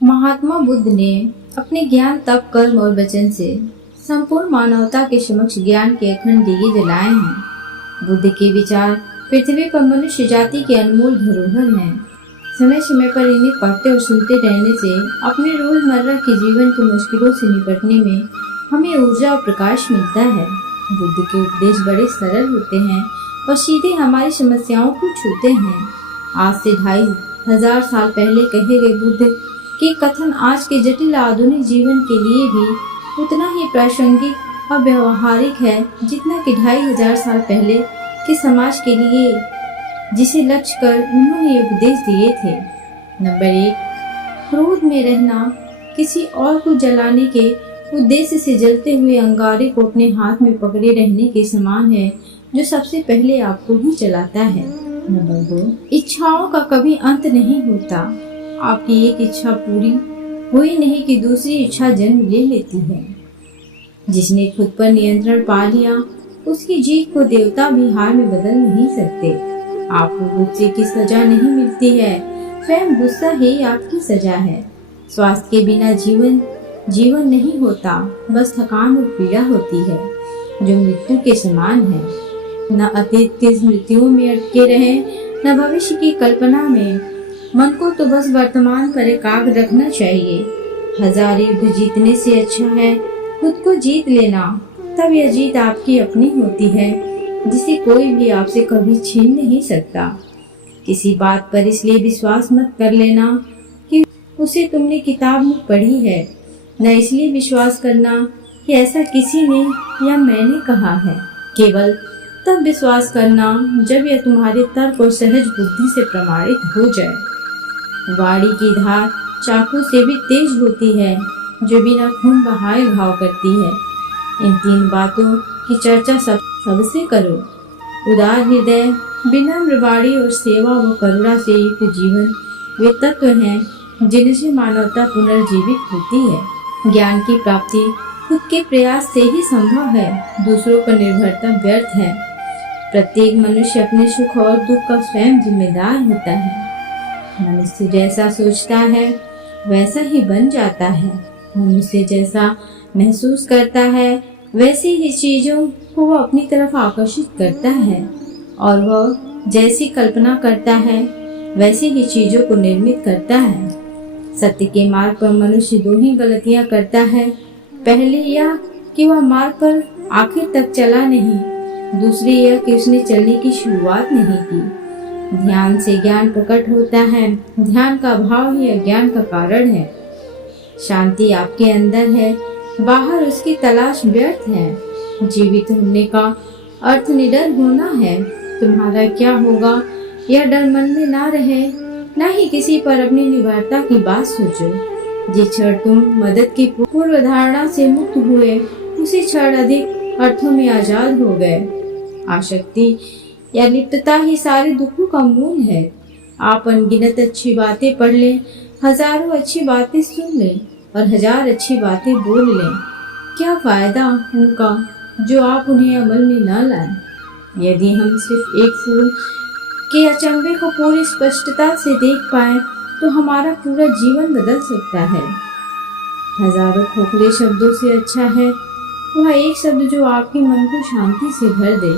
महात्मा बुद्ध ने अपने ज्ञान, तप, कर्म और वचन से संपूर्ण मानवता के समक्ष ज्ञान के अखंड दिए जलाए हैं। बुद्ध के विचार पृथ्वी पर मनुष्य जाति के अनमोल धरोहर हैं। समय समय पर इन्हें पढ़ते और सुनते रहने से अपने रोजमर्रा के जीवन की मुश्किलों से निपटने में हमें ऊर्जा और प्रकाश मिलता है। बुद्ध के उपदेश बड़े सरल होते हैं और सीधे हमारी समस्याओं को छूते हैं। आज से 2500 साल पहले कहे गए बुद्ध के कथन आज के जटिल आधुनिक जीवन के लिए भी उतना ही प्रासंगिक और व्यवहारिक है जितना कि 2500 साल पहले के समाज के लिए, जिसे लक्ष्य कर उन्होंने ये उपदेश दिए थे। नंबर 1, क्रोध में रहना किसी और को जलाने के उद्देश्य से जलते हुए अंगारे को अपने हाथ में पकड़े रहने के समान है, जो सबसे पहले आपको ही जलाता है। नंबर 2, इच्छाओं का कभी अंत नहीं होता। आपकी एक इच्छा पूरी हुई नहीं कि दूसरी इच्छा जन्म ले लेती है। जिसने खुद पर नियंत्रण पा लिया, उसकी जीत को देवता भी हार में बदल नहीं सकते। आपको गुस्से की सजा नहीं मिलती है, स्वयं गुस्सा ही आपकी सजा है। स्वास्थ्य के बिना जीवन नहीं होता, बस थकान और पीड़ा होती है, जो मृत्यु के समान है। न अतीत की स्मृतियों में अटके रहें, न भविष्य की कल्पना में। मन को तो बस वर्तमान पर एकाग्र रखना चाहिए। 1000 युद्ध जीतने से अच्छा है खुद को जीत लेना। तब यह जीत आपकी अपनी होती है, जिसे कोई भी आपसे कभी छीन नहीं सकता। किसी बात पर इसलिए विश्वास मत कर लेना कि उसे तुमने किताब में पढ़ी है, न इसलिए विश्वास करना कि ऐसा किसी ने या मैंने कहा है। केवल तब विश्वास करना जब यह तुम्हारे तर्क और सहज बुद्धि से प्रमाणित हो जाए। वाणी की धार चाकू से भी तेज होती है, जो बिना खून बहाए घाव करती है। इन 3 बातों की चर्चा सबसे करो। उदार हृदय, विनम्र वाणी और सेवा व करुणा से युक्त जीवन वे तत्व हैं जिनसे मानवता पुनर्जीवित होती है। ज्ञान की प्राप्ति खुद के प्रयास से ही संभव है, दूसरों पर निर्भरता व्यर्थ है। प्रत्येक मनुष्य अपने सुख और दुख का स्वयं जिम्मेदार होता है। मनुष्य जैसा सोचता है वैसा ही बन जाता है। मनुष्य जैसा महसूस करता है वैसी ही चीजों को वह अपनी तरफ आकर्षित करता है, और वह जैसी कल्पना करता है वैसी ही चीजों को निर्मित करता है। सत्य के मार्ग पर मनुष्य 2 ही गलतियां करता है। पहली यह कि वह मार्ग पर आखिर तक चला नहीं, दूसरी यह कि उसने चलने की शुरुआत नहीं की। ध्यान से ज्ञान प्रकट होता है। ध्यान का भाव ही अज्ञान का कारण है। शांति आपके अंदर है, बाहर उसकी तलाश व्यर्थ है। जीवित होने का अर्थ निडर होना है। तुम्हारा क्या होगा यह डर मन में ना रहे, न ही किसी पर अपनी निर्भरता की बात सोचो। जिस क्षण तुम मदद की पूर्व धारणा से मुक्त हुए, उसी क्षण अधिक अर्थों में आजाद हो गए। आसक्ति या लिप्तता ही सारे दुखों का मूल है। आप अनगिनत अच्छी बातें पढ़ लें, हजारों अच्छी बातें सुन लें और 1000 अच्छी बातें बोल लें, क्या फायदा उनका जो आप उन्हें अमल में न लाएं। यदि हम सिर्फ एक फूल के अचंभे को पूरी स्पष्टता से देख पाएं, तो हमारा पूरा जीवन बदल सकता है। हजारों खोखले शब्दों से अच्छा है वह एक शब्द जो आपके मन को शांति से भर दे।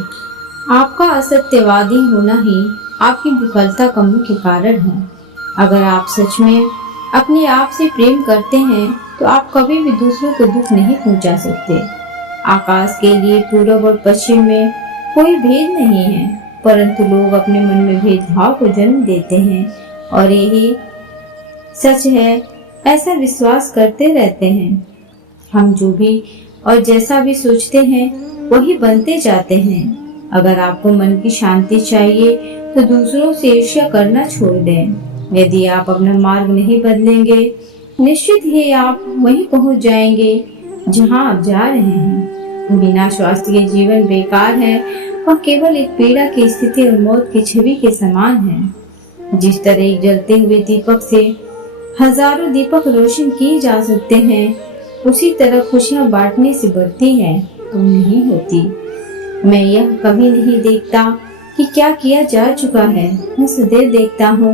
आपका असत्यवादी होना ही आपकी विफलता का मुख्य कारण है। अगर आप सच में अपने आप से प्रेम करते हैं, तो आप कभी भी दूसरों को दुख नहीं पहुंचा सकते। आकाश के लिए पूर्व और पश्चिम में कोई भेद नहीं है, परंतु लोग अपने मन में भेदभाव को जन्म देते हैं और यही सच है, ऐसा विश्वास करते रहते हैं। हम जो भी और जैसा भी सोचते हैं वही बनते जाते हैं। अगर आपको मन की शांति चाहिए तो दूसरों से ईर्ष्या करना छोड़ दें। यदि आप अपना मार्ग नहीं बदलेंगे, निश्चित ही आप वहीं पहुंच जाएंगे जहां आप जा रहे हैं। बिना स्वास्थ्य के जीवन बेकार है, वह केवल एक पीड़ा की स्थिति और मौत की छवि के समान है। जिस तरह एक जलते हुए दीपक से हजारों दीपक रोशन किए जा सकते हैं, उसी तरह खुशियां बांटने से बढ़ती है, कम नहीं होती। मैं यह कभी नहीं देखता कि क्या किया जा चुका है, मैं सदैव देखता हूँ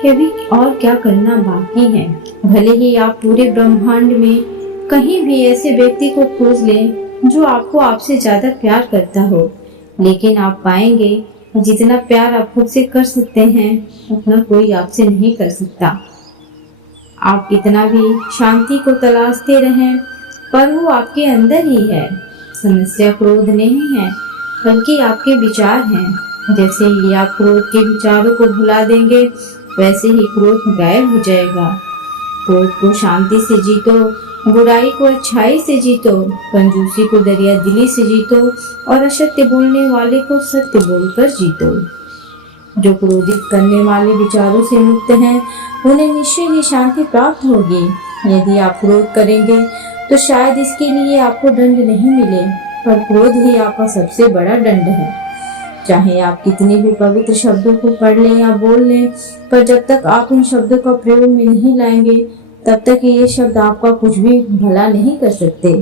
कि अभी और क्या करना बाकी है। भले ही आप पूरे ब्रह्मांड में कहीं भी ऐसे व्यक्ति को खोज लें जो आपको आपसे ज्यादा प्यार करता हो, लेकिन आप पाएंगे जितना प्यार आप खुद से कर सकते हैं उतना कोई आपसे नहीं कर सकता। आप कितना भी शांति को तलाशते रहें पर वो आपके अंदर ही है। समस्या क्रोध नहीं है बल्कि आपके विचार हैं। जैसे ही आप क्रोध के विचारों को भुला देंगे वैसे ही क्रोध गायब हो जाएगा। क्रोध को शांति से जीतो, बुराई को अच्छाई से जीतो, कंजूसी को दरियादिली से जीतो और असत्य बोलने वाले को सत्य बोलकर जीतो। जो क्रोधित करने वाले विचारों से मुक्त हैं उन्हें निश्चय ही शांति प्राप्त होगी। यदि आप क्रोध करेंगे तो शायद इसके लिए आपको दंड नहीं मिले, पर क्रोध ही आपका सबसे बड़ा दंड है। चाहे आप कितने भी पवित्र शब्दों को पढ़ लें या बोल लें, पर जब तक आप इन शब्दों का प्रयोग में नहीं लाएंगे तब तक ये शब्द आपका कुछ भी भला नहीं कर सकते।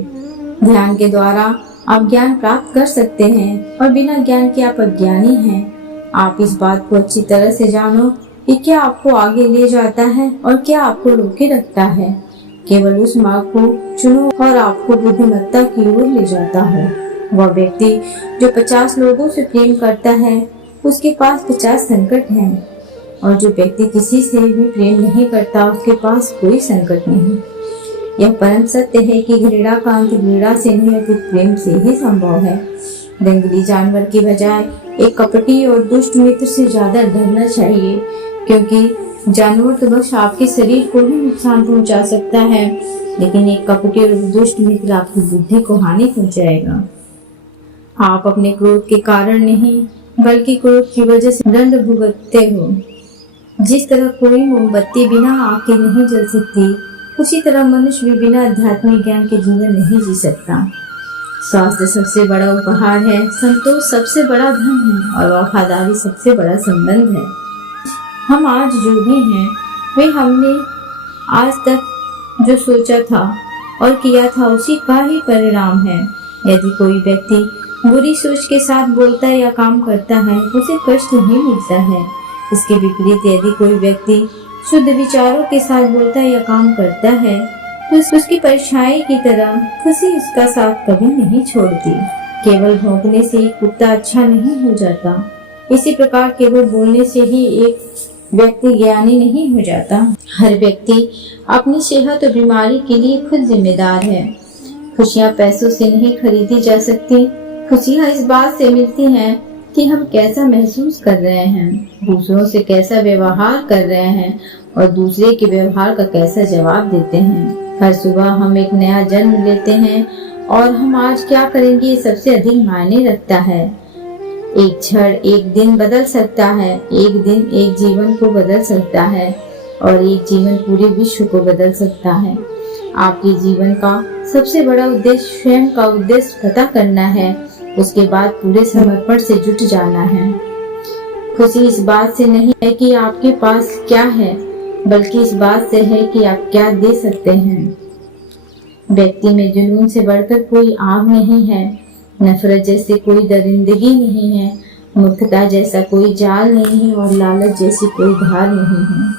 ध्यान के द्वारा आप ज्ञान प्राप्त कर सकते हैं और बिना ज्ञान के आप अज्ञानी हैं। आप इस बात को अच्छी तरह से जानो कि क्या आपको आगे ले जाता है और क्या आपको रोके रखता है। केवल उस मार्ग को चुनो और आपको बुद्धिमत्ता की ओर ले जाता है। वह व्यक्ति जो 50 लोगों से प्रेम करता है उसके पास 50 संकट हैं, और जो व्यक्ति किसी से भी प्रेम नहीं करता उसके पास कोई संकट नहीं। यह परम सत्य है कि घृणा का अंत घृणा से नहीं अपितु प्रेम से ही संभव है। जंगली जानवर की बजाय एक कपटी और दुष्ट मित्र से ज्यादा डरना चाहिए, क्योंकि जानवर तो बस आपके शरीर को ही नुकसान पहुंचा सकता है, लेकिन एक कपटी और दुष्ट मित्र आपकी बुद्धि को हानि पहुंचाएगा। आप अपने क्रोध के कारण नहीं बल्कि क्रोध की वजह से दंड भुगतते हो। जिस तरह कोई मोमबत्ती बिना आग के नहीं जल सकती, उसी तरह मनुष्य भी बिना आध्यात्मिक ज्ञान के जीवन नहीं जी सकता। स्वास्थ्य सबसे बड़ा उपहार है, संतोष सबसे बड़ा धन है और वफादारी सबसे बड़ा संबंध है। हम आज जो भी हैं वे हमने आज तक जो सोचा था और किया था उसी का ही परिणाम है। यदि कोई व्यक्ति बुरी सोच के साथ बोलता है या काम करता है उसे कष्ट नहीं मिलता है। इसके विपरीत यदि कोई व्यक्ति शुद्ध विचारों के साथ बोलता है या काम करता है तो उसकी परछाई की तरह खुशी उसका साथ कभी नहीं छोड़ती। केवल भौंकने से ही कुत्ता अच्छा नहीं हो जाता, इसी प्रकार केवल बोलने से ही एक व्यक्ति ज्ञानी नहीं हो जाता। हर व्यक्ति अपनी सेहत और बीमारी के लिए खुद जिम्मेदार है। खुशियाँ पैसों से नहीं खरीदी जा सकती। खुशियाँ इस बात से मिलती हैं कि हम कैसा महसूस कर रहे हैं, दूसरों से कैसा व्यवहार कर रहे हैं और दूसरे के व्यवहार का कैसा जवाब देते हैं। हर सुबह हम एक नया जन्म लेते हैं और हम आज क्या करेंगे ये सबसे अधिक मायने रखता है। एक क्षण एक दिन बदल सकता है, एक दिन एक जीवन को बदल सकता है और एक जीवन पूरे विश्व को बदल सकता है। आपके जीवन का सबसे बड़ा उद्देश्य स्वयं का उद्देश्य पता करना है, उसके बाद पूरे समर्पण से जुट जाना है। खुशी इस बात से नहीं है कि आपके पास क्या है, बल्कि इस बात से है कि आप क्या दे सकते हैं। व्यक्ति में जुनून से बढ़कर कोई आग नहीं है, नफरत जैसे कोई दरिंदगी नहीं है, मूर्खता जैसा कोई जाल नहीं है और लालच जैसी कोई धार नहीं है।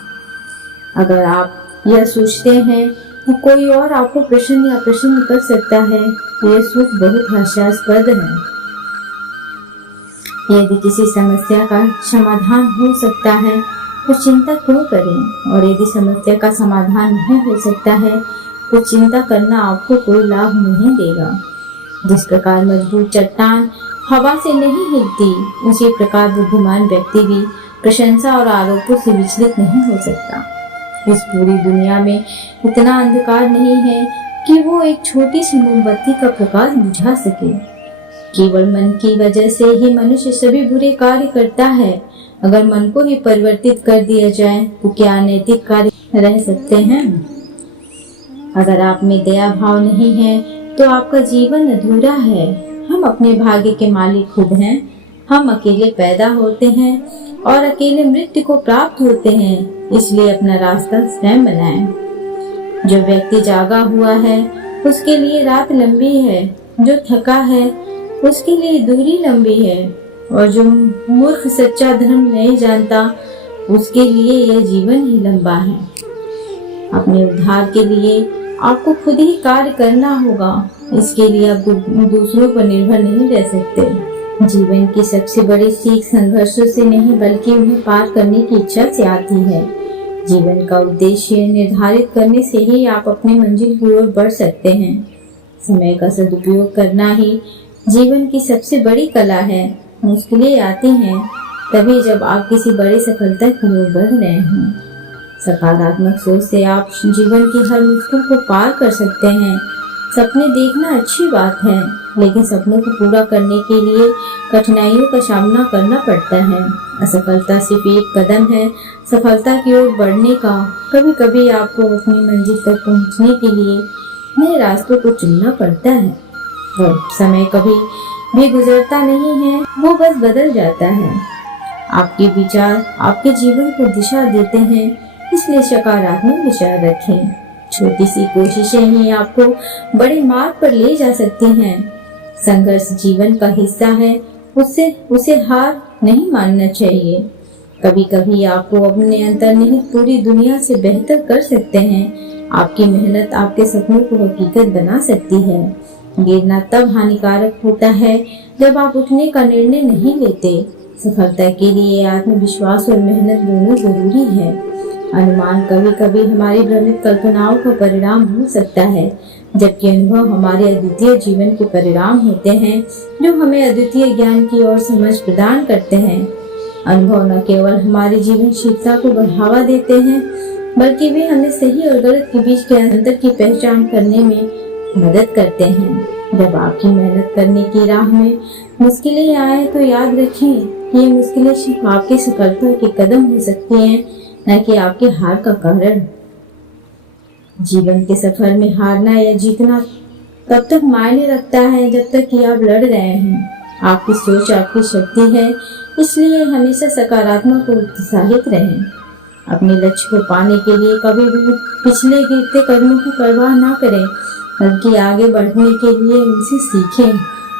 अगर आप यह सोचते हैं कि कोई और आपको प्रश्न या प्रश्न कर सकता है तो यह सुख बहुत हास्यास्पद है। यदि किसी समस्या का समाधान हो सकता है तो चिंता क्यों करें, और यदि समस्या का समाधान नहीं हो सकता है तो चिंता करना आपको कोई लाभ नहीं देगा। जिस प्रकार मजबूत चट्टान हवा से नहीं हिलती, उसी प्रकार बुद्धिमान व्यक्ति भी प्रशंसा और आरोपों से विचलित नहीं हो सकता। इस पूरी दुनिया में इतना अंधकार नहीं है कि वो एक छोटी सी मोमबत्ती का प्रकाश बुझा सके। केवल मन की वजह से ही मनुष्य सभी बुरे कार्य करता है। अगर मन को ही परिवर्तित कर दिया जाए तो क्या अनैतिक कार्य रह सकते हैं? अगर आप में दया भाव नहीं है तो आपका जीवन अधूरा है। हम अपने भाग्य के मालिक खुद हैं। हम अकेले पैदा होते हैं और अकेले मृत्यु को प्राप्त होते हैं, इसलिए अपना रास्ता स्वयं बनाएं। जो व्यक्ति जागा हुआ है उसके लिए रात लंबी है, जो थका है उसके लिए दूरी लंबी है, और जो मूर्ख सच्चा धर्म नहीं जानता उसके लिए यह जीवन ही लंबा है। अपने उद्धार के लिए आपको खुद ही कार्य करना होगा। इसके लिए आप दूसरों पर निर्भर नहीं रह सकते। जीवन की सबसे बड़ी सीख संघर्षों से नहीं बल्कि उन्हें पार करने की इच्छा से आती है। जीवन का उद्देश्य निर्धारित करने से ही आप अपनी मंजिल की ओर बढ़ सकते हैं। समय का सदुपयोग करना ही जीवन की सबसे बड़ी कला है। मुश्किलें आती हैं तभी जब आप किसी बड़ी सफलता की ओर बढ़ रहे हों। सकारात्मक सोच से आप जीवन की हर मुश्किल को पार कर सकते हैं। सपने देखना अच्छी बात है, लेकिन सपनों को पूरा करने के लिए कठिनाइयों का सामना करना पड़ता है। असफलता सिर्फ एक कदम है सफलता की ओर बढ़ने का। कभी कभी आपको अपनी मंजिल तक पहुंचने के लिए नए रास्तों को चुनना पड़ता है। और समय कभी भी गुजरता नहीं है, वो बस बदल जाता है। आपके विचार आपके जीवन को दिशा देते हैं, इसलिए सकारात्मक विचार रखें। छोटी सी कोशिशें ही आपको बड़े मार्ग पर ले जा सकती हैं। संघर्ष जीवन का हिस्सा है, उसे हार नहीं मानना चाहिए। कभी कभी आपको अपने अंतर्निहित पूरी दुनिया से बेहतर कर सकते हैं। आपकी मेहनत आपके सपनों को हकीकत बना सकती है। गिरना तब हानिकारक होता है जब आप उठने का निर्णय नहीं लेते। सफलता के लिए आत्मविश्वास और मेहनत दोनों जरूरी है। अनुमान कभी कभी हमारी भ्रमित कल्पनाओं का परिणाम हो सकता है, जबकि अनुभव हमारे अद्वितीय जीवन के परिणाम होते हैं जो हमें अद्वितीय ज्ञान की ओर समझ प्रदान करते हैं। अनुभव न केवल हमारी जीवनशीलता को बढ़ावा देते हैं, बल्कि वे हमें सही और गलत के बीच के अंतर की पहचान करने में मदद करते हैं। जब आपकी मेहनत करने की राह में मुश्किलें आए तो याद रखें कि ये मुश्किलें सिर्फ आपकी सफलता के कदम हो सकती हैं, न कि आपके हार का कारण। जीवन के सफर में हारना या जीतना तब तक मायने रखता है जब तक कि आप लड़ रहे हैं। आपकी सोच आपकी शक्ति है, इसलिए हमेशा सकारात्मक और उत्साहित रहें। अपने लक्ष्य को पाने के लिए कभी भी पिछले गिरते कदमों की परवाह न करें, बल्कि आगे बढ़ने के लिए उनसे सीखें।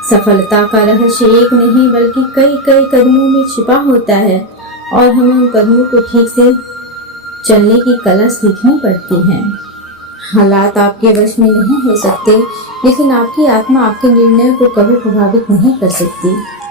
सफलता का रहस्य एक नहीं बल्कि कई कई कदमों में छिपा होता है, और हमें उन कदमों को ठीक से चलने की कला सीखनी पड़ती है। हालात आपके वश में नहीं हो सकते, लेकिन आपकी आत्मा आपके निर्णयों को कभी प्रभावित नहीं कर सकती।